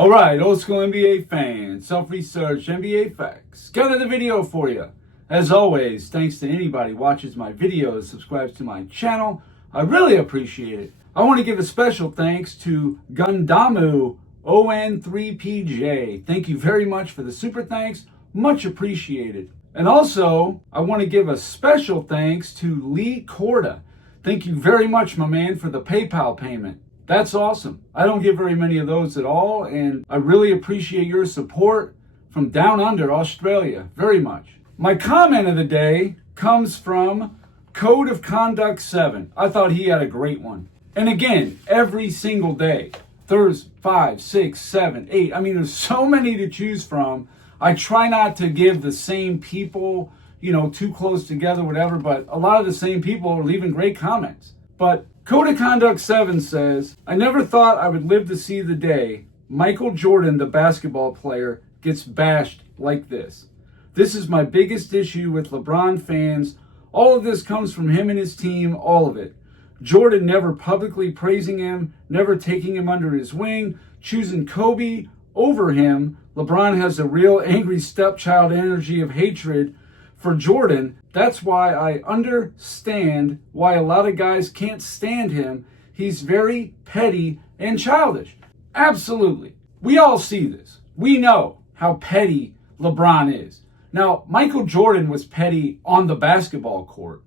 All right, old school NBA fans, self-research NBA facts. Got another video for you. As always, thanks to anybody who watches my videos, subscribes to my channel. I really appreciate it. I want to give a special thanks to Gundamu ON3PJ. Thank you very much for the super thanks. Much appreciated. And also, I want to give a special thanks to Lee Corda. Thank you very much, my man, for the PayPal payment. That's awesome. I don't get very many of those at all, and I really appreciate your support from down under Australia very much. My comment of the day comes from Code of Conduct 7. I thought he had a great one. And again, every single day, Thursday, 5, 6, 7, 8. I mean, there's so many to choose from. I try not to give the same people, too close together, whatever, but a lot of the same people are leaving great comments. But Code of Conduct 7 says, I never thought I would live to see the day Michael Jordan, the basketball player, gets bashed like this. This is my biggest issue with LeBron fans. All of this comes from him and his team, all of it. Jordan never publicly praising him, never taking him under his wing, choosing Kobe over him. LeBron has a real angry stepchild energy of hatred for Jordan. That's why I understand why a lot of guys can't stand him. He's very petty and childish. Absolutely. We all see this. We know how petty LeBron is. Now, Michael Jordan was petty on the basketball court,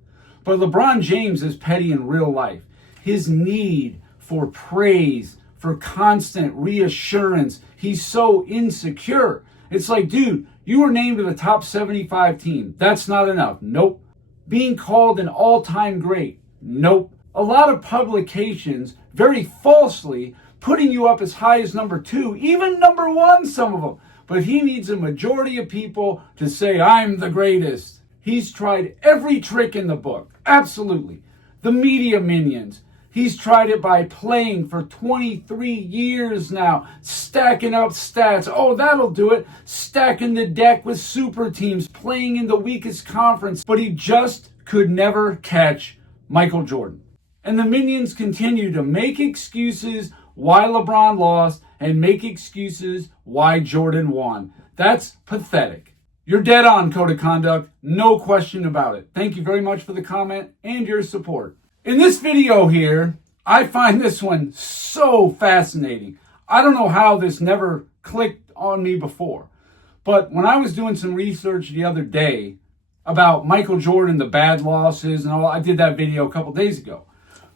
but LeBron James is petty in real life. His need for praise, for constant reassurance, he's so insecure. It's like, dude, you were named to the top 75 team. That's not enough. Nope. Being called an all-time great. Nope. A lot of publications, very falsely, putting you up as high as number 2, even number 1, some of them. But he needs a majority of people to say, I'm the greatest. He's tried every trick in the book. Absolutely. The media minions. He's tried it by playing for 23 years now, stacking up stats. Oh, that'll do it. Stacking the deck with super teams, playing in the weakest conference. But he just could never catch Michael Jordan. And the minions continue to make excuses why LeBron lost and make excuses why Jordan won. That's pathetic. You're dead on, Code of Conduct. No question about it. Thank you very much for the comment and your support. In this video here, I find this one so fascinating. I don't know how this never clicked on me before. But when I was doing some research the other day about Michael Jordan, the bad losses and all, I did that video a couple days ago.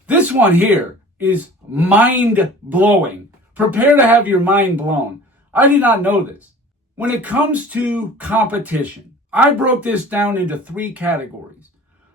This one here is mind-blowing. Prepare to have your mind blown. I did not know this. When it comes to competition, I broke this down into 3 categories.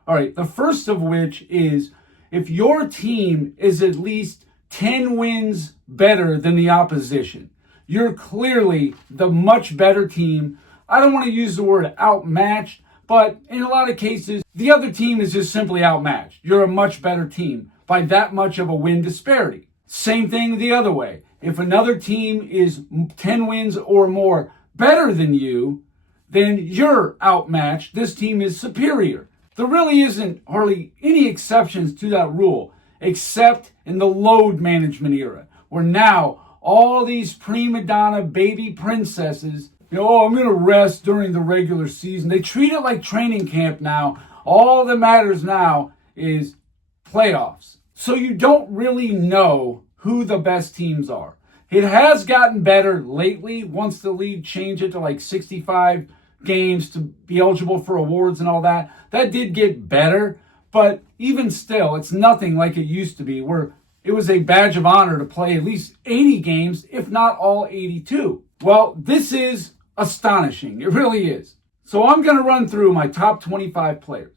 All right, the first of which is if your team is at least 10 wins better than the opposition, you're clearly the much better team. I don't want to use the word outmatched, but in a lot of cases, the other team is just simply outmatched. You're a much better team by that much of a win disparity. Same thing the other way. If another team is 10 wins or more better than you, then you're outmatched. This team is superior. There really isn't hardly any exceptions to that rule, except in the load management era, where now all these prima donna baby princesses, I'm going to rest during the regular season. They treat it like training camp now. All that matters now is playoffs. So you don't really know who the best teams are. It has gotten better lately once the league changed it to like 65 games to be eligible for awards and all that. That did get better, but even still, it's nothing like it used to be, where it was a badge of honor to play at least 80 games, if not all 82. Well, this is astonishing. It really is. So I'm going to run through my top 25 players,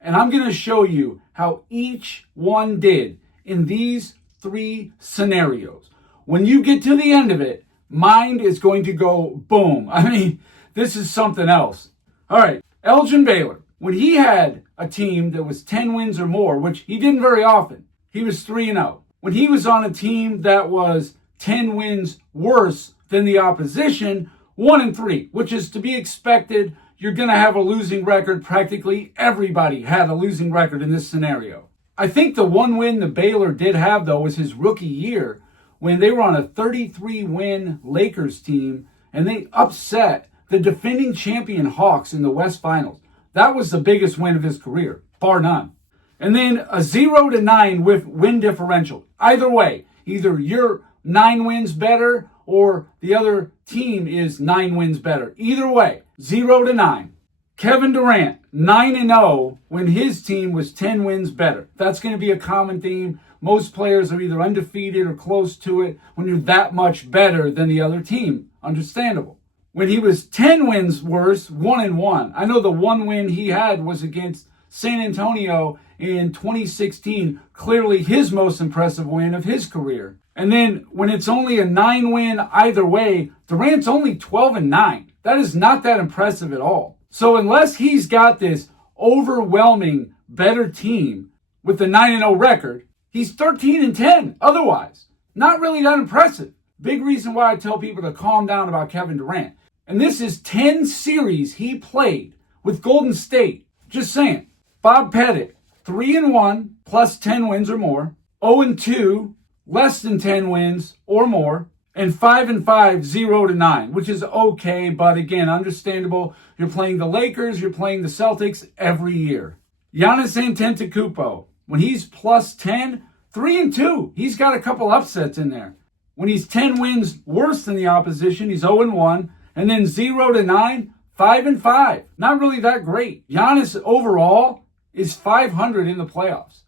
and I'm going to show you how each one did in these 3 scenarios. When you get to the end of it, mind is going to go boom. I mean, this is something else. All right, Elgin Baylor. When he had a team that was 10 wins or more, which he didn't very often, he was 3-0. When he was on a team that was 10 wins worse than the opposition, 1-3, which is to be expected. You're going to have a losing record. Practically everybody had a losing record in this scenario. I think the one win that Baylor did have, though, was his rookie year, when they were on a 33-win Lakers team and they upset the defending champion Hawks in the West Finals. That was the biggest win of his career, bar none. And then a 0-9 with win differential. Either way, either you're 9 wins better or the other team is 9 wins better. Either way, 0-9. Kevin Durant, 9-0 when his team was 10 wins better. That's going to be a common theme. Most players are either undefeated or close to it when you're that much better than the other team. Understandable. When he was 10 wins worse, 1-1. I know the one win he had was against San Antonio in 2016, clearly his most impressive win of his career. And then when it's only a 9-win either way, Durant's only 12-9. That is not that impressive at all. So unless he's got this overwhelming better team with the 9-0 record, he's 13-10 otherwise. Not really that impressive. Big reason why I tell people to calm down about Kevin Durant. And this is 10 series he played with Golden State. Just saying. Bob Pettit, 3-1 plus 10 wins or more. 0-2, less than 10 wins or more. And 5-5, 0-9, which is okay, but again, understandable. You're playing the Lakers, you're playing the Celtics every year. Giannis Antetokounmpo, when he's plus 10, 3-2. He's got a couple upsets in there. When he's 10 wins worse than the opposition, he's 0-1. And then 0-9, 5-5. Not really that great. Giannis overall is 500 in the playoffs.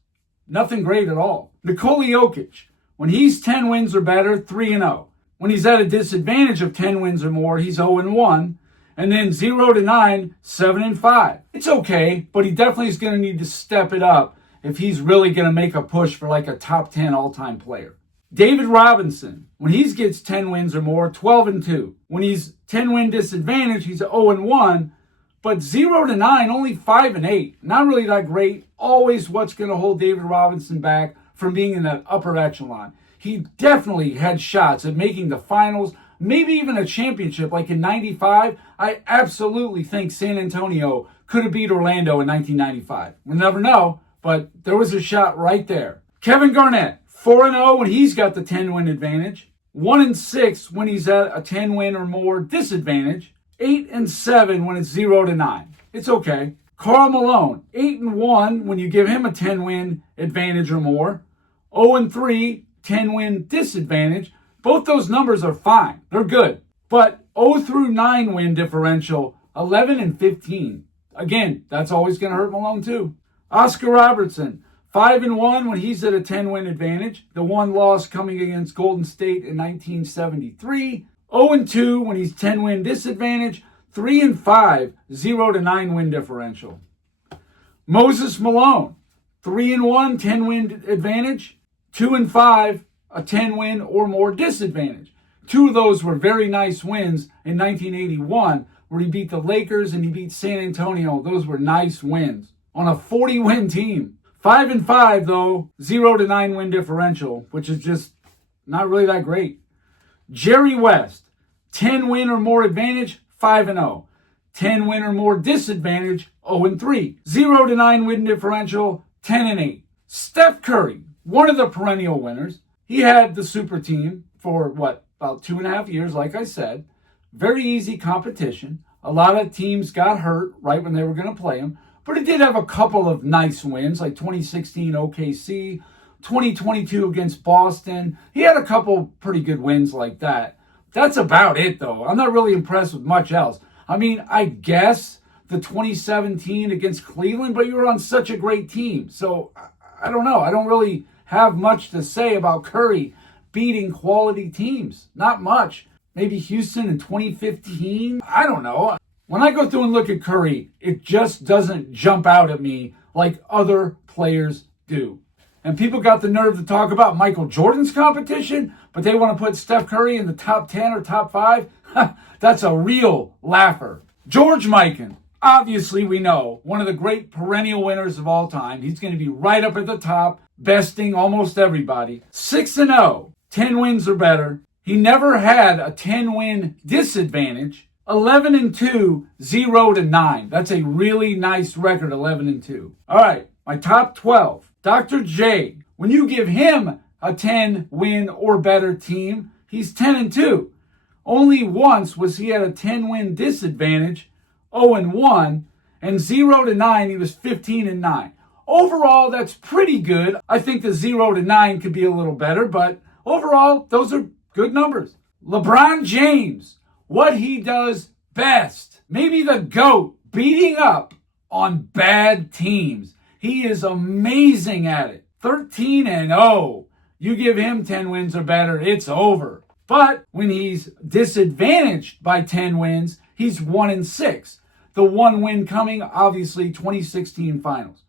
Nothing great at all. Nikola Jokic, when he's 10 wins or better, 3-0. When he's at a disadvantage of 10 wins or more, he's 0-1. And then 0-9, 7-5. It's okay, but he definitely is going to need to step it up if he's really going to make a push for like a top 10 all-time player. David Robinson, when he gets 10 wins or more, 12-2. When he's 10-win disadvantage, he's 0-1. But 0-9, only 5-8. Not really that great. Always what's going to hold David Robinson back from being in that upper echelon. He definitely had shots at making the finals, maybe even a championship like in 95. I absolutely think San Antonio could have beat Orlando in 1995. We'll never know, but there was a shot right there. Kevin Garnett, 4-0 when he's got the 10-win advantage. 1-6 when he's at a 10-win or more disadvantage. 8-7 when it's 0-9. It's okay. Karl Malone, 8-1 when you give him a 10-win advantage or more. 0-3, 10-win disadvantage. Both those numbers are fine. They're good. But 0-9 win differential, 11-15. Again, that's always going to hurt Malone too. Oscar Robertson, 5-1 when he's at a 10-win advantage. The one loss coming against Golden State in 1973. 0-2 when he's 10-win disadvantage. 3-5, 0-9 win differential. Moses Malone, 3-1, 10-win advantage. 2-5, a 10-win or more disadvantage. Two of those were very nice wins in 1981, where he beat the Lakers and he beat San Antonio. Those were nice wins on a 40-win team. 5-5, though, 0-9 win differential, which is just not really that great. Jerry West, 10-win or more advantage, 5-0. 10-win or more disadvantage, 0-3. 0-9 win differential, 10-8. Steph Curry, one of the perennial winners. He had the super team for, about 2.5 years, like I said. Very easy competition. A lot of teams got hurt right when they were going to play him. But he did have a couple of nice wins, like 2016 OKC, 2022 against Boston. He had a couple pretty good wins like that. That's about it, though. I'm not really impressed with much else. I mean, I guess the 2017 against Cleveland, but you were on such a great team. So, I don't know. I don't really have much to say about Curry beating quality teams. Not much. Maybe Houston in 2015? I don't know. When I go through and look at Curry, it just doesn't jump out at me like other players do. And people got the nerve to talk about Michael Jordan's competition, but they want to put Steph Curry in the top 10 or top 5? That's a real laugher. George Mikan, obviously we know, one of the great perennial winners of all time. He's going to be right up at the top, besting almost everybody. 6-0, 10 wins or better. He never had a 10-win disadvantage. 11-2, 0-9. That's a really nice record, 11-2. All right, my top 12. Dr. J, when you give him a 10 win or better team. He's 10-2. Only once was he at a 10 win disadvantage, 0-1, and 0-9 he was 15-9. Overall, that's pretty good. I think the 0-9 could be a little better, but overall, those are good numbers. LeBron James, what he does best, maybe the GOAT, beating up on bad teams. He is amazing at it. 13-0. You give him 10 wins or better, it's over. But when he's disadvantaged by 10 wins, he's 1-6. The one win coming, obviously, 2016 finals.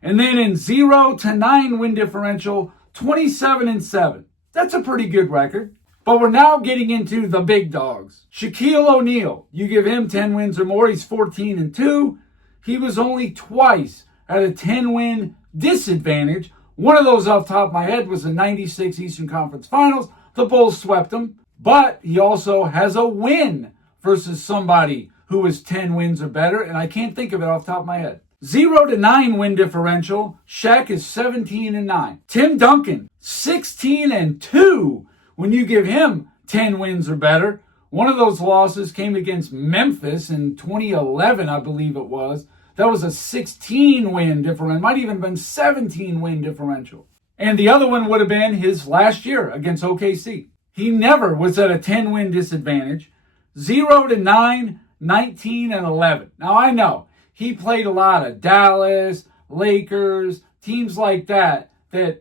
And then in 0-9 win differential, 27-7. That's a pretty good record. But we're now getting into the big dogs. Shaquille O'Neal, you give him 10 wins or more, he's 14-2. He was only twice at a 10 win disadvantage. One of those off the top of my head was the 96 Eastern Conference Finals. The Bulls swept him. But he also has a win versus somebody who was 10 wins or better, and I can't think of it off the top of my head. 0-9 win differential, Shaq is 17-9. Tim Duncan, 16-2 when you give him 10 wins or better. One of those losses came against Memphis in 2011, I believe it was. That was a 16-win differential. Might even have been 17-win differential. And the other one would have been his last year against OKC. He never was at a 10-win disadvantage. 0-9, 19-11. Now I know he played a lot of Dallas, Lakers, teams like that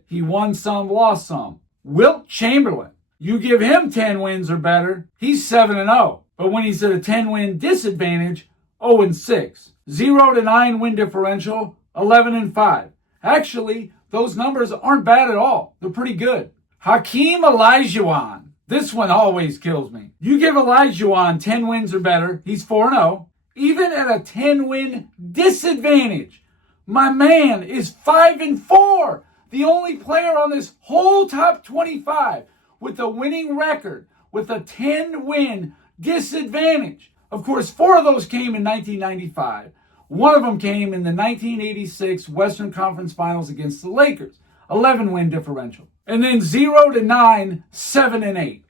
he won some, lost some. Wilt Chamberlain, you give him 10 wins or better, he's 7-0. But when he's at a 10-win disadvantage, 0-6. 0-9 win differential, 11-5. Actually, those numbers aren't bad at all. They're pretty good. Hakeem Olajuwon. This one always kills me. You give Olajuwon 10 wins or better, he's 4-0. Even at a 10-win disadvantage, my man is 5-4. The only player on this whole top 25 with a winning record with a 10-win disadvantage. Of course, 4 of those came in 1995. One of them came in the 1986 Western Conference Finals against the Lakers. 11-win differential. And then 0-9, 7-8.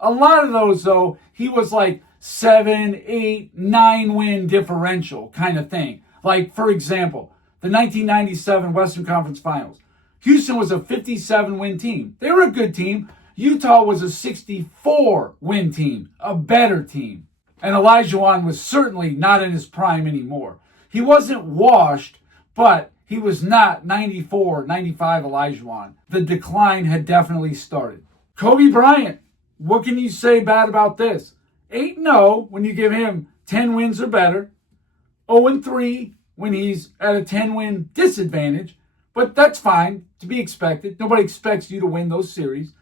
A lot of those, though, he was like 7, 8, 9 win differential kind of thing. Like, for example, the 1997 Western Conference Finals. Houston was a 57-win team. They were a good team. Utah was a 64-win team, a better team. And Olajuwon was certainly not in his prime anymore. He wasn't washed, but he was not 94, 95 Olajuwon. The decline had definitely started. Kobe Bryant, what can you say bad about this? 8-0 when you give him 10 wins or better. 0-3 when he's at a 10-win disadvantage. But that's fine, to be expected. Nobody expects you to win those series.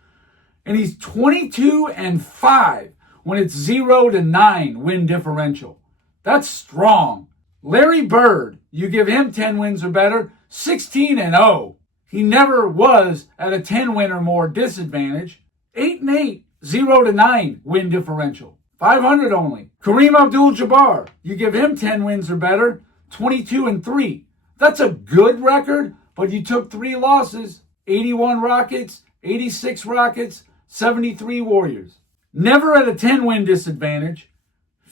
And he's 22-5 when it's 0-9 win differential. That's strong. Larry Bird, you give him 10 wins or better, 16-0. He never was at a 10 win or more disadvantage. 8-8, 0-9 win differential. 500 only. Kareem Abdul-Jabbar, you give him 10 wins or better, 22-3. That's a good record, but you took 3 losses. 81 Rockets, 86 Rockets, 73 Warriors. Never at a 10 win disadvantage.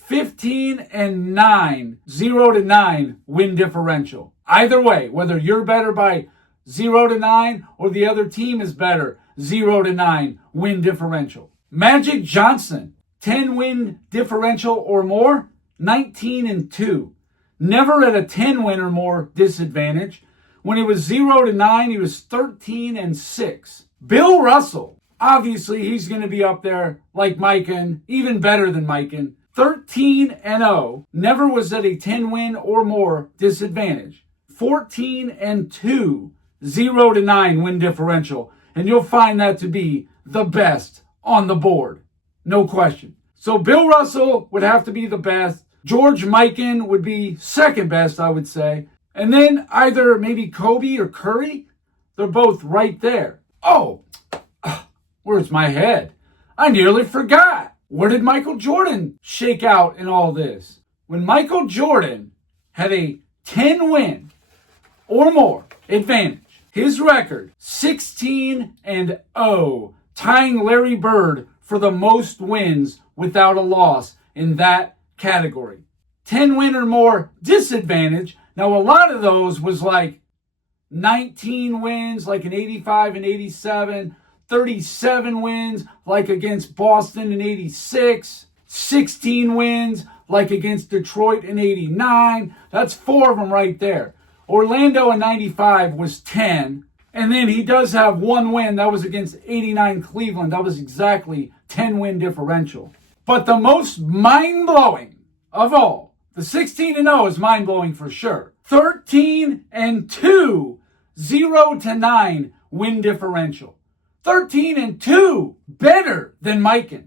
15-9, 0-9 win differential. Either way, whether you're better by 0-9 or the other team is better, 0-9 win differential. Magic Johnson, 10 win differential or more, 19-2. Never at a 10 win or more disadvantage. When it was 0-9, he was 13-6. Bill Russell, obviously he's going to be up there like Mikan, even better than Mikan. 13-0, never was at a 10 win or more disadvantage. 14-2, 0-9 win differential. And you'll find that to be the best on the board. No question. So Bill Russell would have to be the best. George Mikan would be second best, I would say. And then either maybe Kobe or Curry. They're both right there. Oh, where's my head? I nearly forgot. Where did Michael Jordan shake out in all this? When Michael Jordan had a 10 win or more advantage, His record, 16-0, tying Larry Bird for the most wins without a loss in that category. 10 win or more disadvantage. Now, a lot of those was like 19 wins, like in 85 and 87, 37 wins, like against Boston in 86, 16 wins, like against Detroit in 89. That's 4 of them right there. Orlando in 95 was 10. And then he does have 1 win. That was against 89 Cleveland. That was exactly 10-win differential. But the most mind-blowing of all, the 16-0 is mind-blowing for sure. 13-2, 0-9 win differential. 13-2, better than Mikan.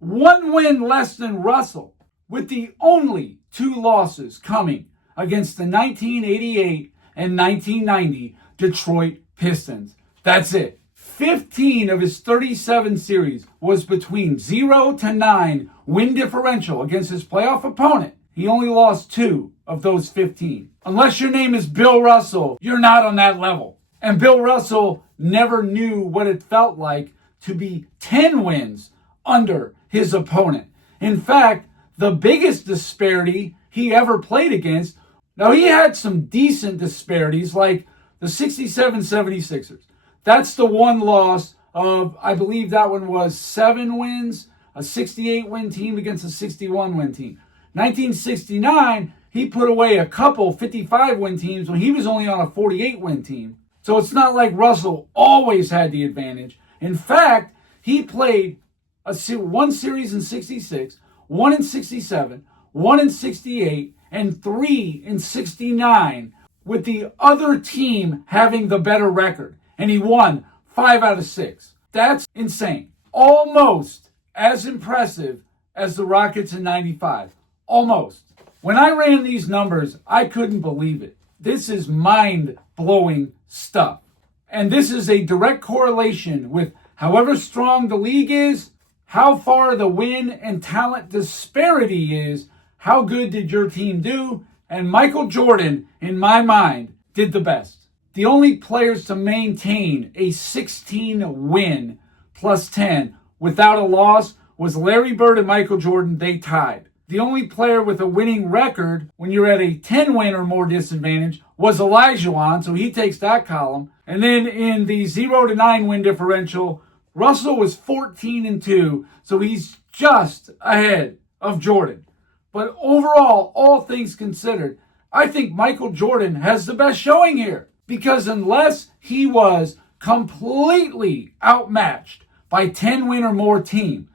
1 win less than Russell, with the only 2 losses coming against the 1988 and 1990 Detroit Pistons. That's it. 15 of his 37 series was between 0-9 win differential against his playoff opponent. He only lost 2 of those 15. Unless your name is Bill Russell, you're not on that level. And Bill Russell never knew what it felt like to be 10 wins under his opponent. In fact, the biggest disparity he ever played against, now he had some decent disparities like the 67 76ers. That's the one loss of, I believe that one was 7 wins, a 68-win team against a 61-win team. 1969, he put away a couple 55-win teams when he was only on a 48-win team. So it's not like Russell always had the advantage. In fact, he played one series in 66, 1 in 67, 1 in 68, and 3 in 69, with the other team having the better record. And he won 5 out of 6. That's insane. Almost as impressive as the Rockets in 95. Almost. When I ran these numbers, I couldn't believe it. This is mind-blowing stuff. And this is a direct correlation with however strong the league is, how far the win and talent disparity is, how good did your team do, and Michael Jordan, in my mind, did the best. The only players to maintain a 16-win plus 10 without a loss was Larry Bird and Michael Jordan. They tied. The only player with a winning record when you're at a 10-win or more disadvantage was Olajuwon, so he takes that column. And then in the 0-9 win differential, Russell was 14-2, so he's just ahead of Jordan. But overall, all things considered, I think Michael Jordan has the best showing here. Because unless he was completely outmatched by 10-win or more team,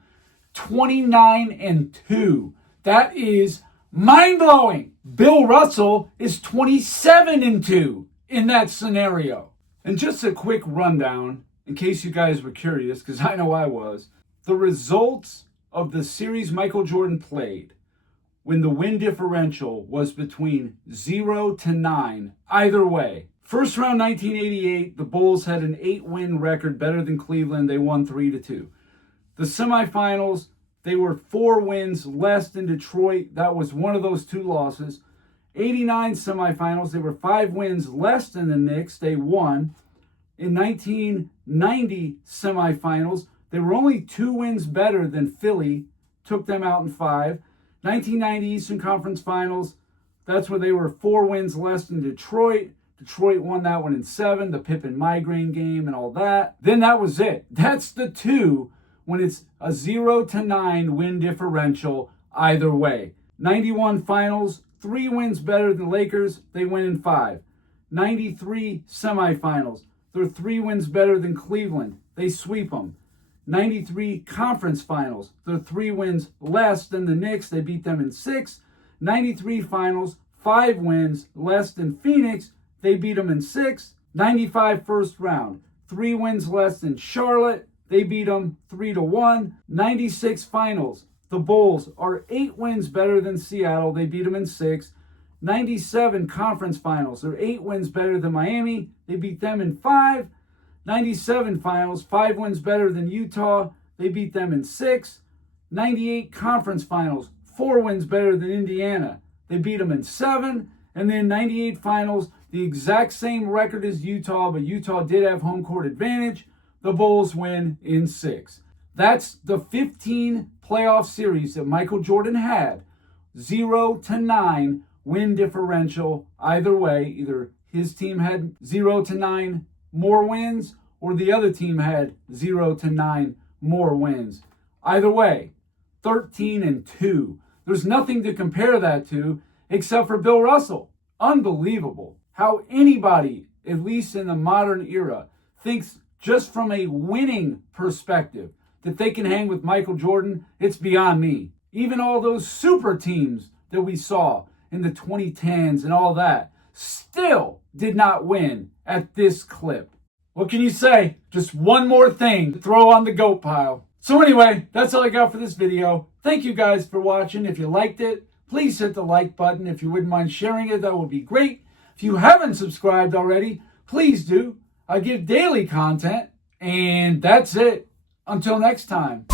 29-2, that is mind-blowing. Bill Russell is 27-2 in that scenario. And just a quick rundown, in case you guys were curious, because I know I was, the results of the series Michael Jordan played when the win differential was between 0-9, either way. First round 1988, the Bulls had an 8-win record, better than Cleveland. They won 3-2. The semifinals, they were 4 wins less than Detroit. That was one of those 2 losses. 89 semifinals, they were 5 wins less than the Knicks. They won. In 1990 semifinals, they were only 2 wins better than Philly. Took them out in 5. 1990 Eastern Conference Finals, that's where they were 4 wins less than Detroit. Detroit won that one in 7, the Pippen migraine game and all that. Then that was it. That's the 2 when it's a 0-9 win differential either way. 91 finals, 3 wins better than Lakers. They win in 5. 93 semifinals, they're 3 wins better than Cleveland. They sweep them. 93 conference finals, they're 3 wins less than the Knicks. They beat them in 6. 93 finals, 5 wins less than Phoenix. They beat them in 6. 95 first round, 3 wins less than Charlotte. They beat them 3-1. 96 finals, the Bulls are 8 wins better than Seattle. They beat them in 6. 97 conference finals, they're 8 wins better than Miami. They beat them in 5. 97 finals, 5 wins better than Utah. They beat them in 6. 98 conference finals, 4 wins better than Indiana. They beat them in 7. And then 98 finals, the exact same record as Utah, but Utah did have home court advantage. The Bulls win in 6. That's the 15 playoff series that Michael Jordan had. 0-9 win differential either way. Either his team had 0-9 more wins or the other team had 0-9 more wins. Either way, 13-2. There's nothing to compare that to except for Bill Russell. Unbelievable how anybody, at least in the modern era, thinks just from a winning perspective that they can hang with Michael Jordan. It's beyond me. Even all those super teams that we saw in the 2010s and all that still did not win at this clip. What can you say? Just one more thing to throw on the GOAT pile. So anyway, that's all I got for this video. Thank you guys for watching. If you liked it, please hit the like button. If you wouldn't mind sharing it, that would be great. If you haven't subscribed already, please do. I give daily content, and that's it. Until next time.